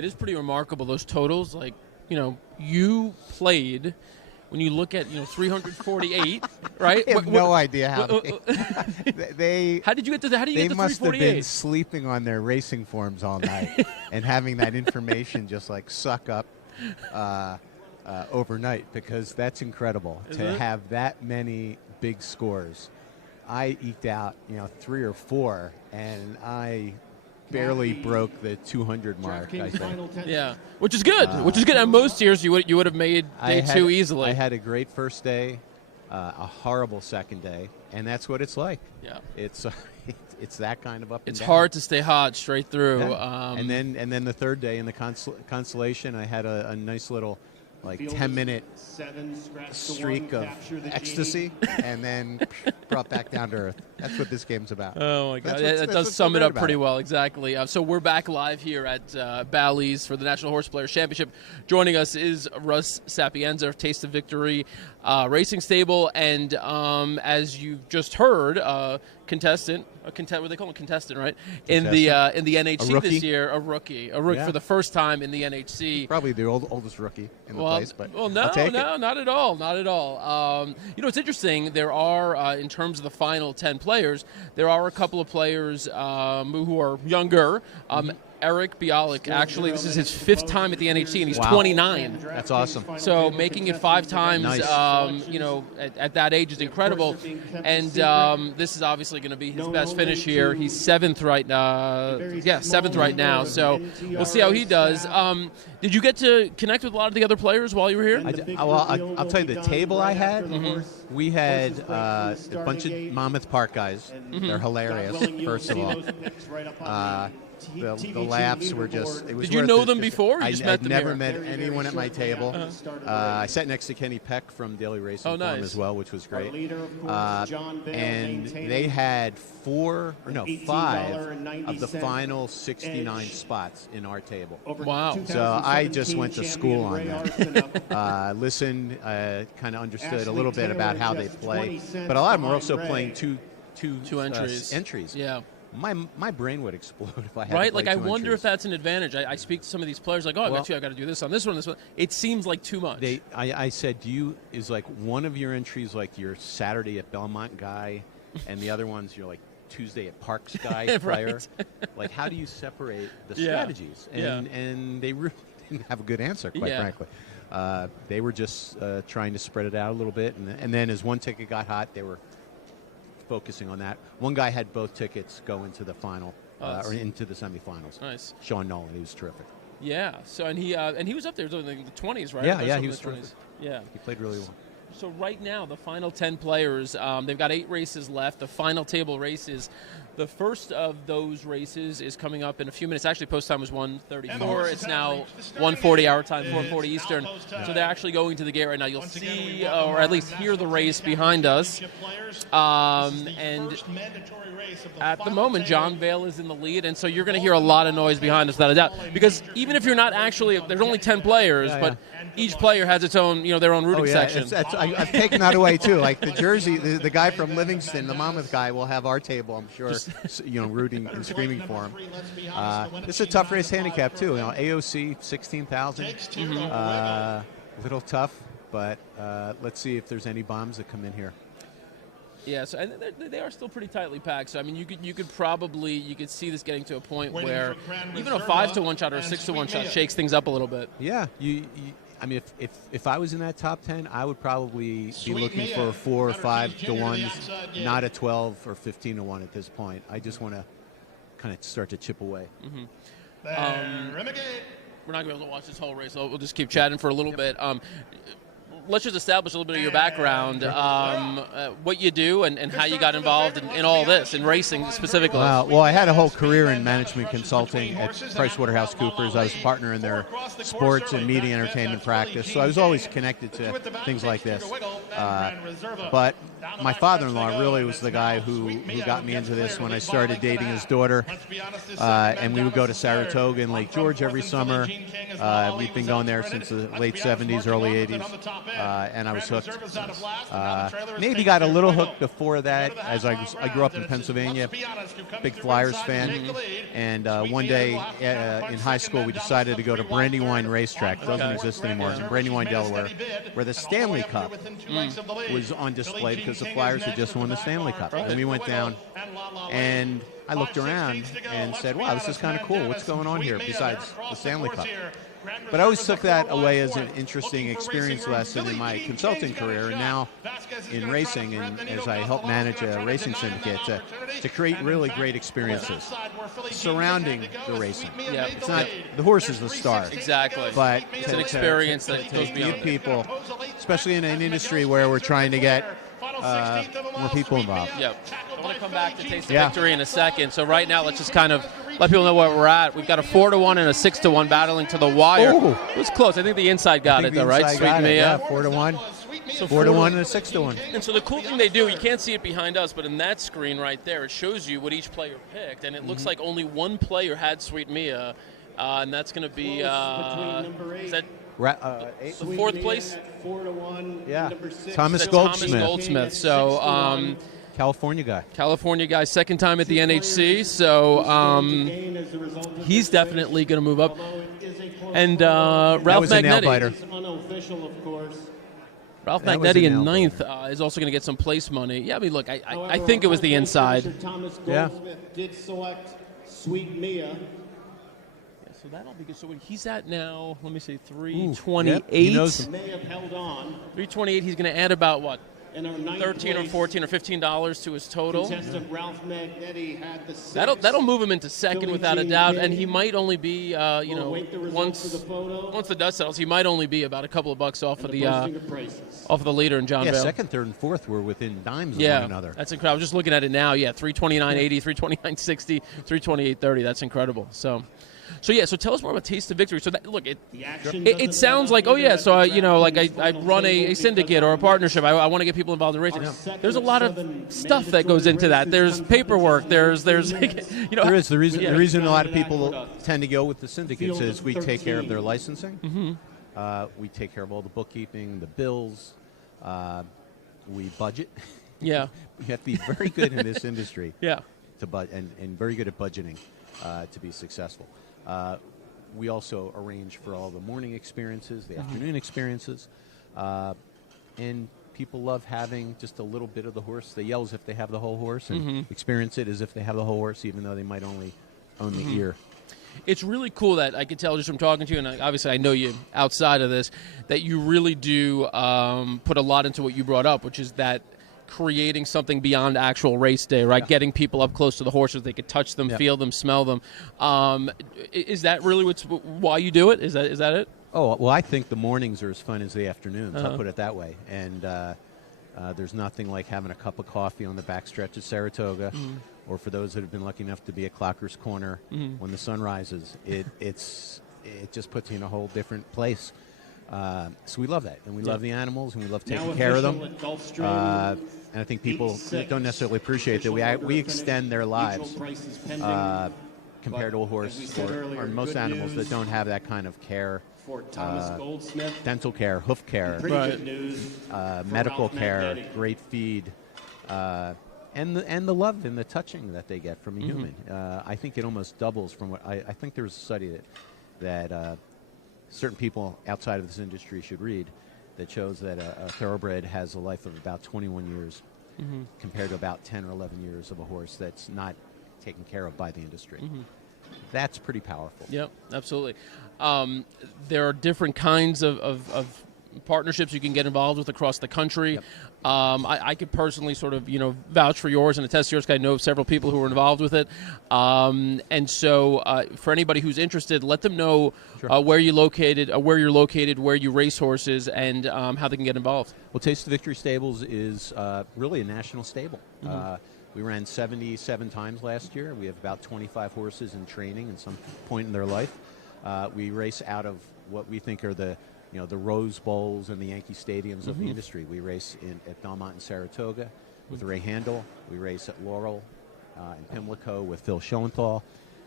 It is pretty remarkable, those totals. Like, you played, when you look at, 348, right? I have no idea how they. How did you get to that? How do you They get to must have 348? been sleeping on their racing forms all night and having that information just like suck up overnight, because that's incredible to have that many big scores. I eked out, 3 or 4, and I barely broke the 200 mark, I think. Yeah, which is good. And most years you would have made day 2 easily. I had a great first day, a horrible second day, and that's what it's like. Yeah, it's that kind of up. It's and down. hard to stay hot straight through. Yeah. And then the third day in the consolation, I had a nice little 10-minute streak of ecstasy, and then brought back down to earth. That's what this game's about. Oh, my God. That does sum it up pretty well. Exactly. So we're back live here at Bally's for the National Horse Players Championship. Joining us is Russ Sapienza of Taste of Victory Racing Stable. And as you've just heard, contestant, what they call him, contestant, right? In the NHC this year, a rookie for the first time in the NHC. Probably the oldest rookie in the place, but no, not at all, not at all. It's interesting. There are, in terms of the final 10 players, there are a couple of players who are younger. Eric Bialik, actually, this is his 5th time at the NHC, and he's 29. That's awesome. So making it 5 times, nice. At that age is incredible. And this is obviously going to be his best finish here. He's 7th right now. 7th right now. So we'll see how he does. Did you get to connect with a lot of the other players while you were here? I'll tell you, the table I had, we had a bunch of Monmouth Park guys. They're hilarious, first of all. The laughs were just. It was. Did you know them before? You just met them I'd never here? met anyone at my table. I sat next to Kenny Peck from Daily Racing Form as well, which was great. And they had 5 of the final 69 spots in our table. Wow! So I just went to school on them. Listened, kind of understood a little bit about how they play, but a lot of them were also playing two entries. Yeah. My brain would explode if I had right. to play I two wonder entries. I that's an advantage. I speak to some of these players like, I've got to do this on this one, this one. It seems like too much. I said, is like one of your entries like your Saturday at Belmont guy, and the other one's your Tuesday at Parks guy player. Like, how do you separate the strategies? And they really didn't have a good answer, quite frankly. They were just trying to spread it out a little bit, and then as one ticket got hot, they were focusing on that. One guy had both tickets go into the final or into the semifinals. Nice. Sean Nolan, he was terrific. Yeah. So and he was up there doing the 20s, right? Yeah, he was terrific. Yeah. He played really well. So right now, the final 10 players, they've got 8 races left. The final table races. The first of those races is coming up in a few minutes. Actually, post time was 1:34. It's now 1:40 our time, 4:40 Eastern. So they're actually going to the gate right now. You'll see, or at least hear the race behind us. And at the moment, John Vale is in the lead, and so you're going to hear a lot of noise behind us, without a doubt. Because even if you're not actually, there's only 10 players, but each player has its own, their own rooting section. I've taken that away too. Like the Jersey, the guy from Livingston, the Monmouth guy, will have our table, I'm sure, rooting and screaming for him. It's a tough race handicap too. AOC 16,000, a little tough, but let's see if there's any bombs that come in here. Yeah, so and they are still pretty tightly packed. So I mean, you could see this getting to a point where even a 5-to-1 shot or a 6-to-1 shot shakes things up a little bit. Yeah, I mean, if I was in that top 10, I would probably be looking for 4 or 5-to-1s, not a 12 or 15-to-1 at this point. I just want to kind of start to chip away. Mm-hmm. We're not going to be able to watch this whole race, so we'll just keep chatting for a little bit. Let's just establish a little bit of your background, what you do, and how you got involved in all this, in racing specifically. Well, I had a whole career in management consulting at PricewaterhouseCoopers. I was a partner in their sports and media entertainment practice, so I was always connected to things like this. But my father-in-law really was the guy who got me into this when I started dating his daughter, and we would go to Saratoga and Lake George every summer. We've been going there since the late 70s, early 80s. and I was hooked. Maybe got a little hooked before that, as I grew up in Pennsylvania, big Flyers fan, and one day in high school we decided to go to Brandywine Racetrack. It doesn't exist anymore. It's in Brandywine, Delaware, where the Stanley Cup was on display because the Flyers had just won the Stanley Cup. And we went down, and I looked around and said, wow, this is kind of cool. What's going on here besides the Stanley Cup? But I always took that away as an interesting experience lesson in my consulting career, and now in racing, and as I help manage a racing syndicate, to create really great experiences surrounding the racing. Yeah. It's not the horse is the star. Exactly. But it's an experience that goes beyond give people, especially in an industry where we're trying to get more people involved. Yep. I want to come back to Taste of Victory in a second. So right now, let's just kind of let people know where we're at. We've got a 4-1 and a 6-1 battling to the wire. Ooh. It was close. I think the inside got it, though, right? Sweet Mia. Yeah, 4-1. So 4-1 and a 6-1. And so the cool thing they do, you can't see it behind us, but in that screen right there, it shows you what each player picked, and it looks like only one player had Sweet Mia, and that's going to be is that the fourth place? 4-1. Yeah. Number 6. Thomas Goldsmith. Thomas Goldsmith. So California guy, second time at the NHC. So he's definitely going to move up. And Ralph Magnetti. Unofficial, of course. Ralph Magnetti in ninth is also going to get some place money. Yeah, I mean, look, I think it was the inside. Thomas Goldsmith did select Sweet Mia. So that'll be good. So what he's at now, let me see, 328. Yep. He knows May have held on. 328. He's going to add about what? In our ninth 13 or place, 14 or $15 to his total. Contestant Ralph Magnetti had the six. That'll move him into second Billie without a Jean doubt, King. and he might only be Await the results of the photo. once the dust settles, he might only be about a couple of bucks off of And the posting of prices. off of the leader in John Yeah, Bale. second, third, and fourth were within dimes of Yeah, one another. that's incredible. I was just looking at it now. Yeah, 329.80, 329.60, 328.30. That's incredible. So tell us more about Taste of Victory. So that, look, it sounds like, so I run a syndicate or a partnership. I want to get people involved in racing. There's a lot of stuff that goes into that. There's paperwork. There's There is the reason a lot of people tend to go with the syndicates is we take care of their licensing. We take care of all the bookkeeping, the bills. We budget. Yeah. You have to be very good in this industry. Yeah. And very good at budgeting to be successful. We also arrange for all the morning experiences, the afternoon experiences, and people love having just a little bit of the horse. They yell as if they have the whole horse and experience it as if they have the whole horse, even though they might only own the ear. It's really cool that I could tell just from talking to you, and obviously I know you outside of this, that you really do put a lot into what you brought up, which is that creating something beyond actual race day, right? Yeah. Getting people up close to the horses, they could touch them, feel them, smell them. Is that really why you do it? Is that it? Oh, well, I think the mornings are as fun as the afternoons. I'll put it that way. And there's nothing like having a cup of coffee on the backstretch at Saratoga, or for those that have been lucky enough to be at Clocker's Corner when the sun rises. It just puts you in a whole different place. So we love that, and we love the animals, and we love taking care of them. And I think people don't necessarily appreciate that we extend their lives compared to a horse or most animals that don't have that kind of care. Dental care, hoof care, medical care, great feed, and the love and the touching that they get from a human. I think it almost doubles from what I think there was a study that certain people outside of this industry should read that shows that a thoroughbred has a life of about 21 years compared to about 10 or 11 years of a horse that's not taken care of by the industry. That's pretty powerful. Yep, absolutely. There are different kinds of partnerships you can get involved with across the country. Yep. I could personally sort of, vouch for yours and attest to yours, because I know of several people who were involved with it. And so for anybody who's interested, let them know where you're located, where you race horses, and how they can get involved. Well, Taste of Victory Stables is really a national stable. We ran 77 times last year. We have about 25 horses in training at some point in their life. We race out of what we think are the Rose Bowls and the Yankee Stadiums of the industry. We race at Belmont and Saratoga with Ray Handel. We race at Laurel in Pimlico with Phil Schoenthal.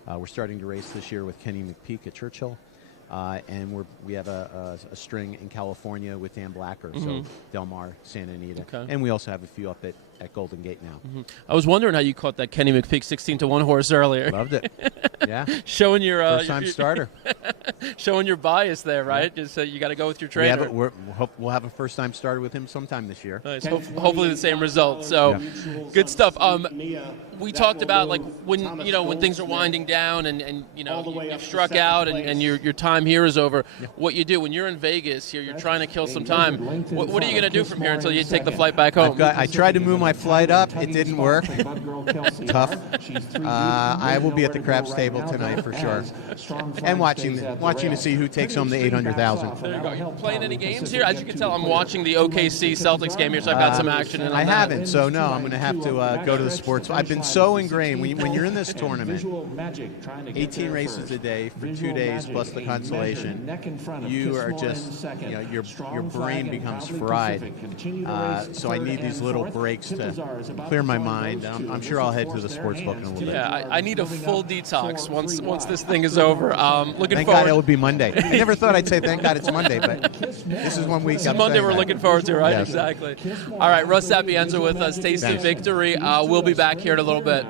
We're starting to race this year with Kenny McPeak at Churchill. and we have a string in California with Dan Blacker, so Del Mar, Santa Anita, and we also have a few up at Golden Gate now. I was wondering how you caught that Kenny McPeek 16-1 horse earlier. Loved it. Yeah, showing your first-time starter, showing your bias there, right? Yeah. Just you got to go with your trainer. We'll have a first-time starter with him sometime this year. Nice. Hopefully the same result. So good stuff. We talked about like when things are winding down and you've struck out and your time here is over. Yeah. What you do when you're in Vegas here, you're trying to kill some time. What are you going to do from here until you take the flight back home? I tried to move my flight up. It didn't work. Tough. I will be at the craps table tonight for sure, and watching to see who takes home the 800,000. There you go. You playing any games here? As you can tell, I'm watching the OKC Celtics game here, so I've got some action. I haven't, so no, I'm going to have to go to the sports. I've been so ingrained when you're in this tournament, 18 races a day for 2 days plus the consolation. You are just your brain becomes fried. So I need these little breaks to clear my mind. I'm sure I'll head to the sports book in a little bit. Yeah, I need a full detox once this thing is over. Looking thank forward. God it would be Monday. I never thought I'd say thank God it's Monday, but this is 1 week. This is Monday we're looking forward to, right? Yes. Exactly. All right, Russ Sapienza with us. Tasty victory. We'll be back here in a little bit.